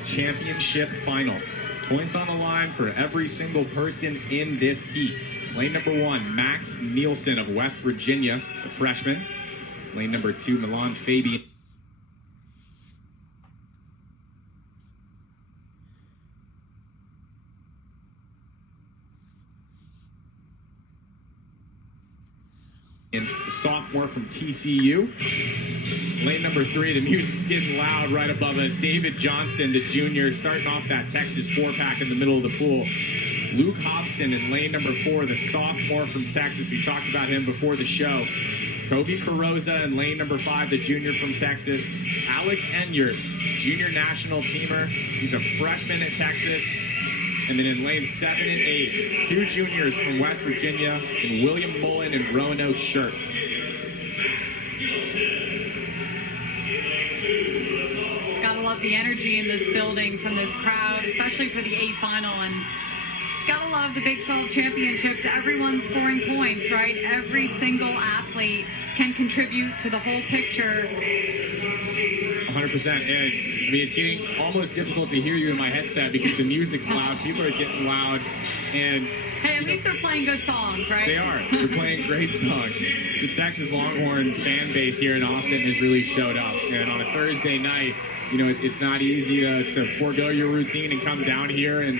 Championship final. Points on the line for every single person in this heat. Lane number 1, Max Nielsen of West Virginia, the freshman. Lane number 2, Milan Fabian. And the sophomore from TCU. Lane number 3, the music's getting loud right above us. David Johnston, the junior, starting off that Texas 4-pack in the middle of the pool. Luke Hobson in lane number 4, the sophomore from Texas. We talked about him before the show. Kobe Carrozza in lane number 5, the junior from Texas. Alec Enyart, junior national teamer. He's a freshman at Texas. And then in lanes 7 and 8, 2 juniors from West Virginia, and William Mullen and Roanoke Shirt. Gotta love the energy in this building from this crowd, especially for the A final. And gotta love the Big 12 championships. Everyone's scoring points, right? Every single athlete can contribute to the whole picture. 100%. And I mean, it's getting almost difficult to hear you in my headset because the music's loud. People are getting loud. And hey, at least they're playing good songs, right? They are. They're playing great songs. The Texas Longhorn fan base here in Austin has really showed up. And on a Thursday night, you know, it's not easy to forego your routine and come down here and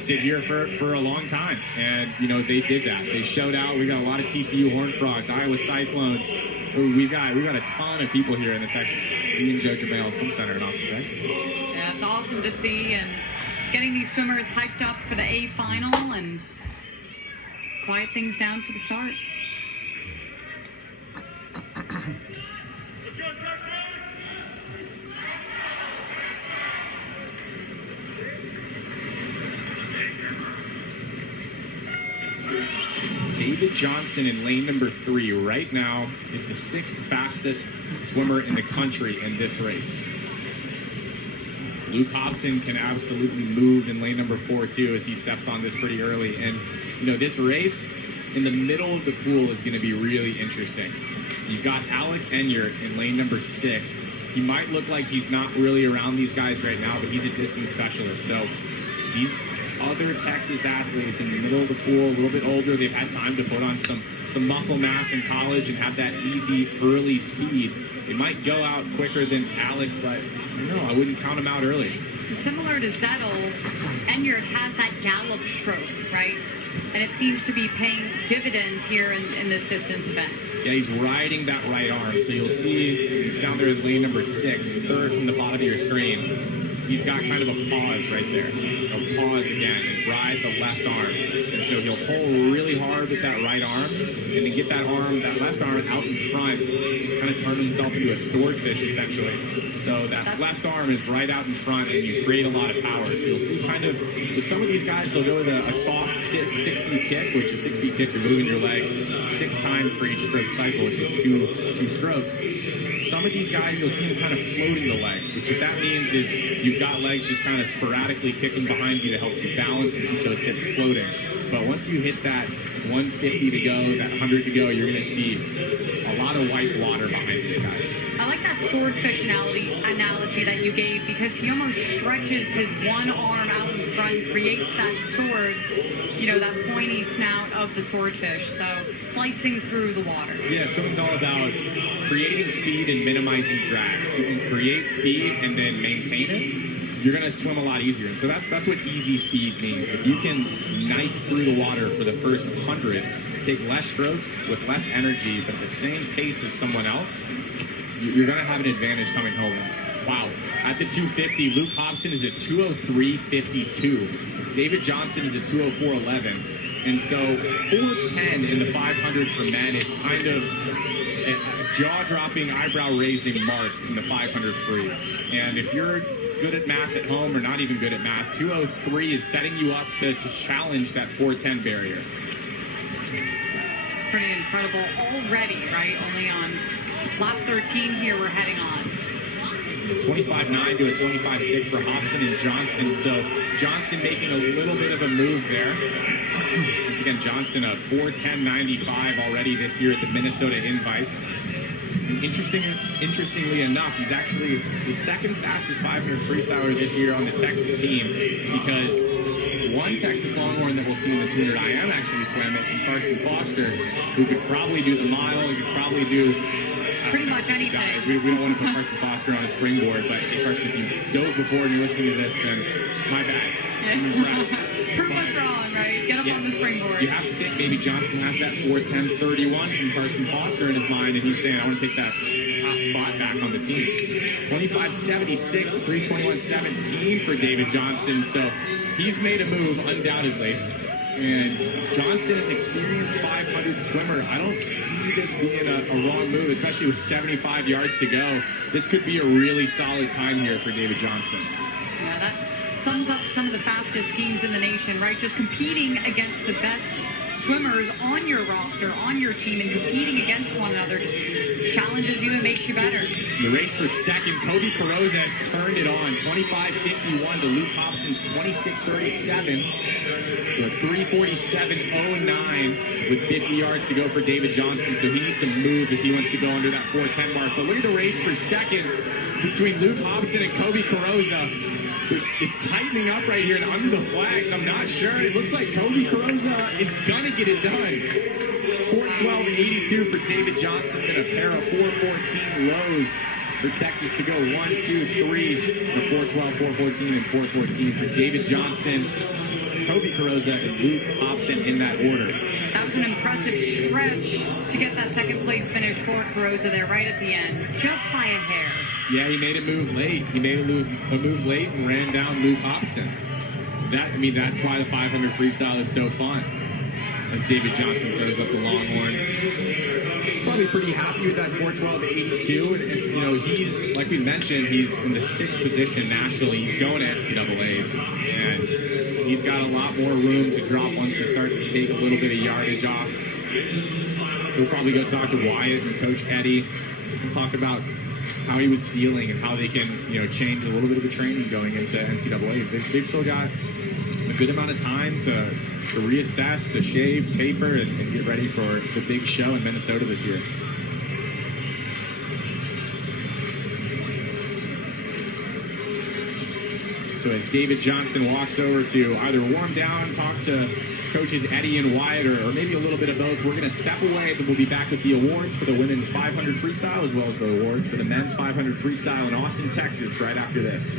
sit here for a long time. And, you know, they did that. They showed out. We got a lot of TCU Horned Frogs, Iowa Cyclones. We've got a ton of people here in the Texas Ian Joe Jamel Swim Center in Austin, Texas. Yeah, it's awesome to see, and getting these swimmers hyped up for the A final and quiet things down for the start. David Johnston in lane number 3 right now is the 6th fastest swimmer in the country in this race. Luke Hobson can absolutely move in lane number 4 too as he steps on this pretty early. And, you know, this race in the middle of the pool is going to be really interesting. You've got Alec Enyart in lane number 6. He might look like he's not really around these guys right now, but he's a distance specialist. So these other Texas athletes in the middle of the pool, a little bit older, they've had time to put on some muscle mass in college and have that easy early speed. They might go out quicker than Alec, but no, I wouldn't count him out early. And similar to Zettel, Enyart has that gallop stroke, right? And it seems to be paying dividends here in this distance event. Yeah, he's riding that right arm. So you'll see he's down there in lane number 6, third from the bottom of your screen. He's got kind of a pause right there. He'll pause again and ride the left arm. And so he'll pull really hard with that right arm and then get that left arm out in front to kind of turn himself into a swordfish, essentially. So that left arm is right out in front and you create a lot of power. So you'll see kind of, with some of these guys, they'll go with a soft 6-beat kick, which a 6-beat kick, you're moving your legs 6 times for each stroke cycle, which is two strokes. Some of these guys, you'll see them kind of floating the legs, which what that means is you've got legs just kind of sporadically kicking behind you to help you balance and keep those hips floating. But once you hit that 150 to go, that 100 to go, you're going to see a lot of white water behind these guys. I like that swordfish analogy that you gave, because he almost stretches his one arm out in front and creates that sword, you know, that pointy snout of the swordfish. So slicing through the water. Yeah, swimming's all about creating speed and minimizing drag. If you can create speed and then maintain it, you're going to swim a lot easier. And so that's what easy speed means. If you can knife through the water for the first 100, take less strokes with less energy, but at the same pace as someone else, you're going to have an advantage coming home. Wow. At the 250, Luke Hobson is at 203.52. David Johnston is at 204.11. And so 410 in the 500 for men is kind of a jaw-dropping, eyebrow-raising mark in the 500 free. And if you're good at math at home or not even good at math, 203 is setting you up to challenge that 410 barrier. Pretty incredible already, right? Only on lap 13 here we're heading on. 25.9 to a 25.6 for Hobson and Johnston. So Johnston making a little bit of a move there. Once again, Johnston a 4:10.95 already this year at the Minnesota Invite. Interesting interestingly enough, he's actually the second fastest 500 freestyler this year on the Texas team, because one Texas Longhorn that we'll see in the 200 IM actually swam it, and Carson Foster, who could probably do the mile, he could probably do pretty much anything. We don't want to put Carson Foster on a springboard, but hey, Carson, if you dove before and you're listening to this, then my bad. I'm impressed. Prove us wrong, right? Get up on the springboard. You have to think maybe Johnston has that 4:10:31 from Carson Foster in his mind, and he's saying, I want to take that top spot back on the team. 25:76, 3:21:17 for David Johnston, so he's made a move, undoubtedly. And Johnston, an experienced 500 swimmer, I don't see this being a wrong move, especially with 75 yards to go. This could be a really solid time here for David Johnston. Yeah, that sums up some of the fastest teams in the nation, right? Just competing against the best swimmers on your roster, on your team, and competing against one another just challenges you and makes you better. The race for second, Kobe Carroza has turned it on. 25:51 to Luke Hobson's 26:37. So a 3:47:09 with 50 yards to go for David Johnston. So he needs to move if he wants to go under that 4:10 mark. But look at the race for second between Luke Hobson and Kobe Carroza. It's tightening up right here and under the flags. I'm not sure. It looks like Kobe Carroza is going to get it done. 4:12:82 for David Johnston and a pair of 4:14 lows for Texas to go 1, 2, 3. The 4:12, 4:14, and 4:14 for David Johnston, Kobe Carroza, and Luke Hobson in that order. That was an impressive stretch to get that second place finish for Carroza there right at the end, just by a hair. Yeah, he made a move late. He made a move late and ran down Luke Hobson. That's why the 500 freestyle is so fun. As David Johnston throws up the Longhorn. He's probably pretty happy with that 4:12:82. And he's, like we mentioned, he's in the 6th position nationally. He's going to NCAAs. And he's got a lot more room to drop once he starts to take a little bit of yardage off. We'll probably go talk to Wyatt and Coach Eddie and talk about how he was feeling and how they can, change a little bit of the training going into NCAAs. They've still got a good amount of time to reassess, to shave, taper, and get ready for the big show in Minnesota this year. So as David Johnston walks over to either warm down, talk to his coaches Eddie and Wyatt, or maybe a little bit of both, we're going to step away, but we'll be back with the awards for the women's 500 freestyle, as well as the awards for the men's 500 freestyle in Austin, Texas, right after this.